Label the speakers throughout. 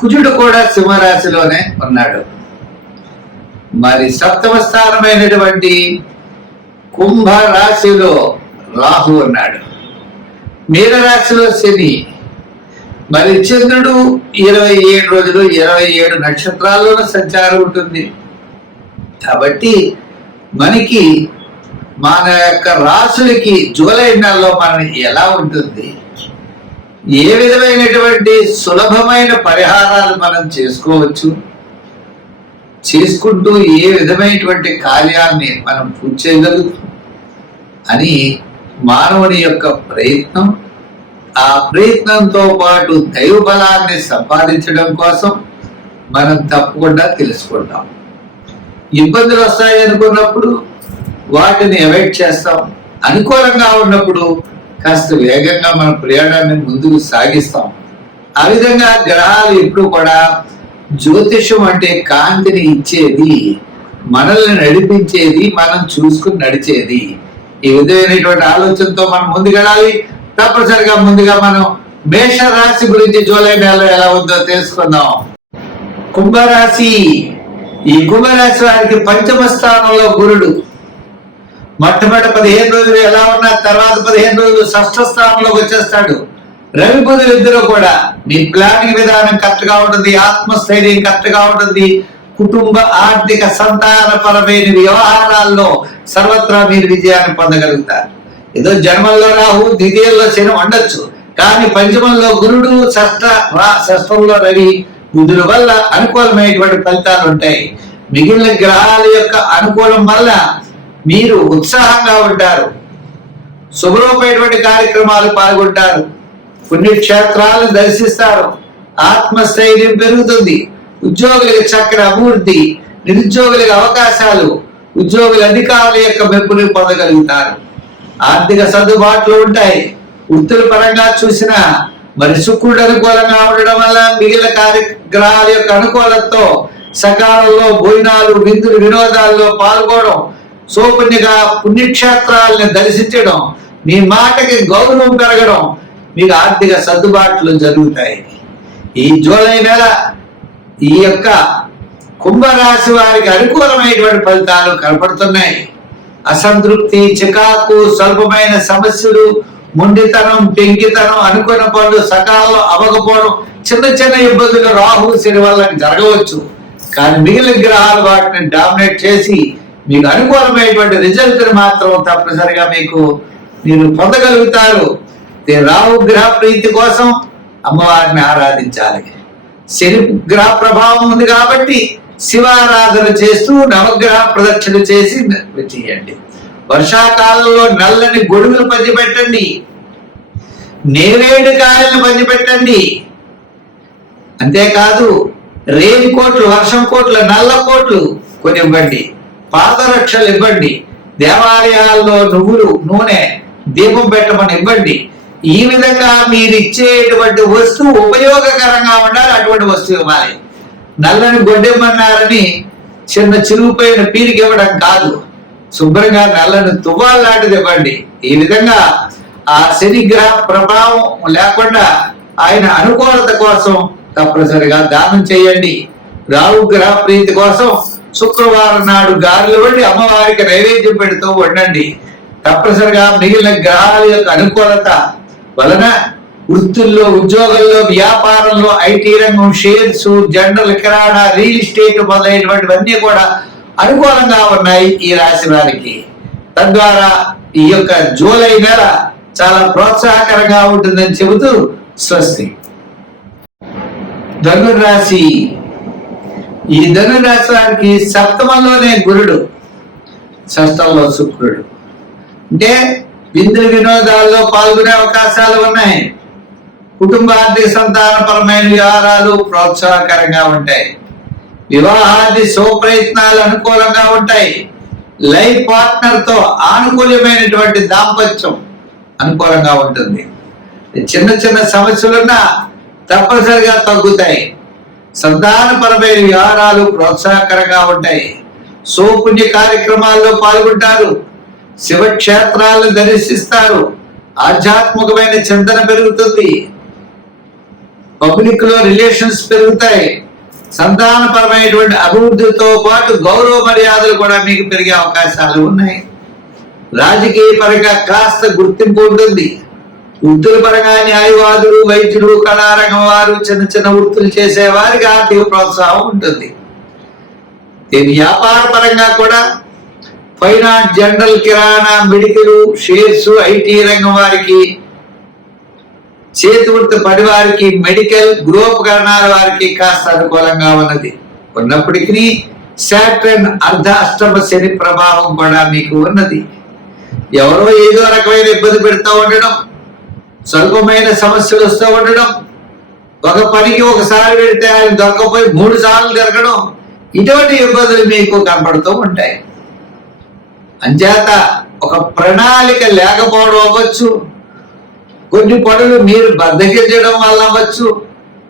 Speaker 1: కుజుడు కూడా సింహరాశిలోనే ఉన్నాడు. మరి సప్తమ స్థానమైనటువంటి కుంభ రాశిలో రాహు ఉన్నాడు. మీనరాశిలో శని మరి చంద్రుడు ఇరవై ఏడు రోజులు ఇరవై ఏడు నక్షత్రాల్లోనూ సంచారం ఉంటుంది. కాబట్టి మనకి మన యొక్క రాసులకి జూలై నెలలో మనం ఎలా ఉంటుంది? ఏ విధమైనటువంటి సులభమైన పరిహారాలు మనం చేసుకోవచ్చు? చేసుకుంటూ ఏ విధమైనటువంటి కార్యాన్ని మనం పూర్తి చేయగలుగుతాం? అని మానవుని యొక్క ప్రయత్నం ఆ ప్రయత్నంతో పాటు దైవ బలాన్ని సంపాదించడం కోసం మనం తప్పకుండా తెలుసుకుంటాం. ఇబ్బందులు వస్తాయి అనుకున్నప్పుడు వాటిని అవాయిడ్ చేస్తాం. అనుకూలంగా ఉన్నప్పుడు కాస్త వేగంగా మన ప్రయాణాన్ని ముందుకు సాగిస్తాం. ఆ విధంగా గ్రహాలు ఎప్పుడు కూడా జ్యోతిషం అంటే కాంతిని ఇచ్చేది మనల్ని నడిపించేది మనం చూసుకుని నడిచేది. ఈ విధమైనటువంటి ఆలోచనతో మనం ముందుకెళ్ళాలి తప్పనిసరిగా ముందుగా మనం మేష రాశి గురించి జూలై నెలలో ఎలా ఉందో తెలుసుకుందాం. కుంభరాశి. ఈ కుంభరాశి వారికి పంచమ స్థానంలో గురుడు. మొట్టమొదటి పదిహేను రోజులు ఎలా ఉన్నా తర్వాత పదిహేను రోజులు షష్ఠ స్థానంలోకి వచ్చేస్తాడు. రవి బుధులు ఇద్దరు కూడా మీ ప్లానింగ్ విధానం కరెక్ట్గా ఉంటుంది ఆత్మస్థైర్యం కరెక్ట్గా ఉంటుంది. కుటుంబ ఆర్థిక సంతానపరమైన వ్యవహారాల్లో సర్వత్రా మీరు విజయాన్ని పొందగలుగుతారు. ఏదో జన్మల్లో రాహు ద్వితీయంలో శని ఉండొచ్చు. కానీ పంచమంలో గురుడు షష్ఠ రా షష్ఠంలో రవి బుధుల వల్ల అనుకూలమైనటువంటి ఫలితాలు ఉంటాయి. మిగిలిన గ్రహాల యొక్క అనుకూలం వల్ల మీరు ఉత్సాహంగా ఉంటారు. శుభ్రమైనటువంటి కార్యక్రమాలు పాల్గొంటారు. పుణ్యక్షేత్రాలను దర్శిస్తారు. ఆత్మస్థైర్యం పెరుగుతుంది. ఉద్యోగులకు చక్కని అభివృద్ధి నిరుద్యోగులకు అవకాశాలు ఉద్యోగుల అధికారుల యొక్క మెప్పుని పొందగలుగుతారు. ఆర్థిక సర్దుబాట్లు ఉంటాయి. వృత్తుల పరంగా చూసిన మరి శుక్రుడు అనుకూలంగా ఉండడం వల్ల మిగిలిన కార్యగ్రహాల యొక్క అనుకూలతతో సకాలంలో భోజనాలు విందులు వినోదాల్లో పాల్గొనడం సోపుణ్యగా పుణ్యక్షేత్రాలను దర్శించడం మీ మాటకి గౌరవం పెరగడం మీకు ఆర్థిక సర్దుబాట్లు జరుగుతాయి. ఈ జూలై నెల ఈ యొక్క కుంభరాశి వారికి అనుకూలమైనటువంటి ఫలితాలు కనపడుతున్నాయి. అసంతృప్తి చికాకు స్వల్పమైన సమస్యలు మొండితనం పెంకితనం అనుకున్న పనులు సకాలంలో అవ్వకపోవడం చిన్న చిన్న ఇబ్బందులు రాహు శని వల్ల జరగవచ్చు. కానీ మిగిలిన గ్రహాలు వాటిని డామినేట్ చేసి మీకు అనుకూలమైనటువంటి రిజల్ట్ మాత్రం తప్పనిసరిగా మీకు మీరు పొందగలుగుతారు. రావు రాహు గ్రహ ప్రీతి కోసం అమ్మవారిని ఆరాధించాలి. శని గ్రహ ప్రభావం ఉంది కాబట్టి శివారాధన చేస్తూ నవగ్రహ ప్రదక్షిణ చేసి చేయండి. వర్షాకాలంలో నల్లని గొడుగులు పంచిపెట్టండి. నేరేడు కాయలను పంచిపెట్టండి. అంతేకాదు రేని కోట్లు వర్షం కోట్లు నల్ల కోట్లు కొన్ని ఇవ్వండి పాదరక్షలు ఇవ్వండి దేవాలయాల్లో నువ్వులు నూనె దీపం పెట్టమని ఇవ్వండి. ఈ విధంగా మీరు ఇచ్చేటువంటి వస్తువు ఉపయోగకరంగా ఉండాలి అటువంటి వస్తువు ఇవ్వాలి. నల్లని గొడ్డెమ్మన్నారని చిన్న చిరుగుపోయిన పీరికి ఇవ్వడం కాదు. శుభ్రంగా నల్లని తువ్వాలు లాంటిది ఇవ్వండి. ఈ విధంగా ఆ శనిగ్రహ ప్రభావం లేకుండా ఆయన అనుకూలత కోసం తప్పనిసరిగా దానం చేయండి. రాహు గ్రహ ప్రీతి కోసం శుక్రవారం నాడు గాలి వండి అమ్మవారికి నైవేద్యం పెడుతూ ఉండండి. తప్పనిసరిగా మిగిలిన గ్రహాల యొక్క అనుకూలత వలన వృత్తుల్లో ఉద్యోగంలో వ్యాపారంలో ఐటీ రంగం షేర్స్ జనరల్ కిరాణా రియల్ ఎస్టేట్ మొదలైనటువంటివన్నీ కూడా అనుకూలంగా ఉన్నాయి ఈ రాశి వారికి. తద్వారా ఈ యొక్క జూలై నెల చాలా ప్రోత్సాహకరంగా ఉంటుందని చెబుతూ స్వస్తి. ధనురాశి ఈ ధనురాశ్రానికి సప్తమంలోనే గురుడు షష్టంలో శుక్రుడు. అంటే విందు వినోదాల్లో పాల్గొనే అవకాశాలు ఉన్నాయి. కుటుంబ ఆర్థిక సంతానపరమైన వ్యవహారాలు ప్రోత్సాహకరంగా ఉంటాయి. వివాహాది శుభప్రయత్నాలు అనుకూలంగా ఉంటాయి. లైఫ్ పార్ట్నర్తో ఆనుకూల్యమైనటువంటి దాంపత్యం అనుకూలంగా ఉంటుంది. చిన్న చిన్న సమస్యలున్నా తప్పనిసరిగా తగ్గుతాయి. సంతానపరమైన వ్యవహారాలు ప్రోత్సాహకరంగా ఉంటాయి. సోపుణ్య కార్యక్రమాల్లో పాల్గొంటారు. శివక్షేత్రాలను దర్శిస్తారు. ఆధ్యాత్మికమైన చింతన పెరుగుతుంది. పబ్లిక్లో రిలేషన్స్ పెరుగుతాయి. సంతానపరమైనటువంటి అభివృద్ధితో పాటు గౌరవ మర్యాదలు కూడా మీకు పెరిగే అవకాశాలు ఉన్నాయి. రాజకీయ పరంగా కాస్త గుర్తింపు ఉంటుంది. వృత్తుల పరంగా న్యాయవాదులు వైద్యులు కళారంగం వారు చిన్న చిన్న వృత్తులు చేసే వారికి ఆర్థిక ప్రోత్సాహం ఉంటుంది. దీని వ్యాపార పరంగా కూడా ఫైనాన్స్ జనరల్ కిరాణా మెడికల్ షేర్స్ ఐటీ రంగం వారికి చేతి వృత్తి పడి వారికి మెడికల్ గృహోపకరణాల వారికి కాస్త అనుకూలంగా ఉన్నది. ఉన్నప్పటికీ శాట్రన్ అర్ధ అష్టమ శని ప్రభావం కూడా మీకు ఉన్నది. ఎవరో ఏదో రకమైన ఇబ్బంది పెడతా ఉండడం స్వల్పమైన సమస్యలు వస్తూ ఉండడం ఒక పనికి ఒకసారి పెడితే ఆయన దొరకపోయి మూడు సార్లు తిరగడం ఇటువంటి ఇబ్బందులు మీకు కనపడుతూ ఉంటాయి. అంచేత ఒక ప్రణాళిక లేకపోవడం అవ్వచ్చు. కొన్ని పనులు మీరు బద్దకించడం వల్ల అవ్వచ్చు.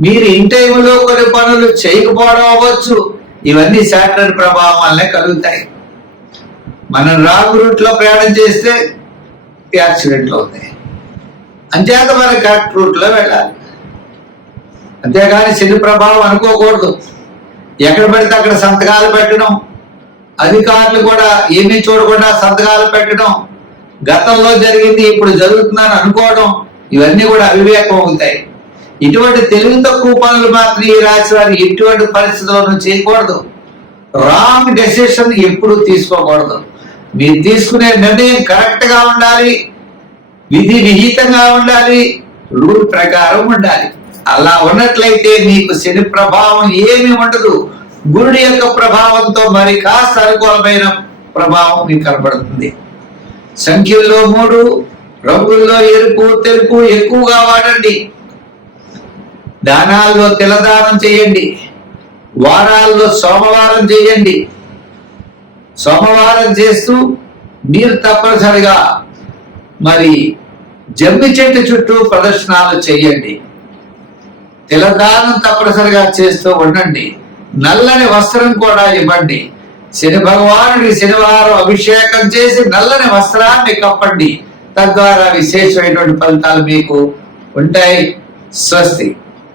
Speaker 1: మీరు ఇన్ టైంలో కొన్ని పనులు చేయకపోవడం అవ్వచ్చు. ఇవన్నీ శాటర్న్ ప్రభావం వల్లే కలుగుతాయి. మనం రాంగ్ రూట్లో ప్రయాణం చేస్తే యాక్సిడెంట్లు అవుతాయి. అంతేత మన కరెక్ట్ రూట్లో వెళ్ళాలి. అంతేగాని శని ప్రభావం అనుకోకూడదు. ఎక్కడ పడితే అక్కడ సంతకాలు పెట్టడం. అధికారులు కూడా ఏమీ చూడకుండా సంతకాలు పెట్టడం. గతంలో జరిగింది ఇప్పుడు జరుగుతుందని అనుకోవడం. ఇవన్నీ కూడా అవివేకం అవుతాయి. ఇటువంటి తెలివి తక్కువ పనులు మాత్రం ఈ రాశి వారు ఎటువంటి పరిస్థితుల్లోనూ చేయకూడదు. రాంగ్ డెసిషన్ ఎప్పుడు తీసుకోకూడదు. మీరు తీసుకునే నిర్ణయం కరెక్ట్గా ఉండాలి. విధి విహితంగా ఉండాలి రూల్ ప్రకారం ఉండాలి. అలా ఉన్నట్లయితే మీకు శని ప్రభావం ఏమి ఉండదు. గురుడి యొక్క ప్రభావంతో మరి కాస్త అనుకూలమైన ప్రభావం మీకు కనబడుతుంది. సంఖ్యల్లో మూడు రంగుల్లో ఎరుపు తెలుపు ఎక్కువగా వాడండి. దానాల్లో తిలదానం చేయండి. వారాల్లో సోమవారం చేయండి. సోమవారం చేస్తూ మీరు తప్పనిసరిగా మరి జమ్మి చెట్టు చుట్టూ ప్రదర్శనలు చేయండి. తిలదానం తప్పనిసరిగా చేస్తూ ఉండండి. నల్లని వస్త్రం కూడా ఇవ్వండి. శని భగవానుడి శనివారం అభిషేకం చేసి నల్లని వస్త్రాన్ని కప్పండి. తద్వారా విశేషమైనటువంటి ఫలితాలు మీకు ఉంటాయి. స్వస్తి.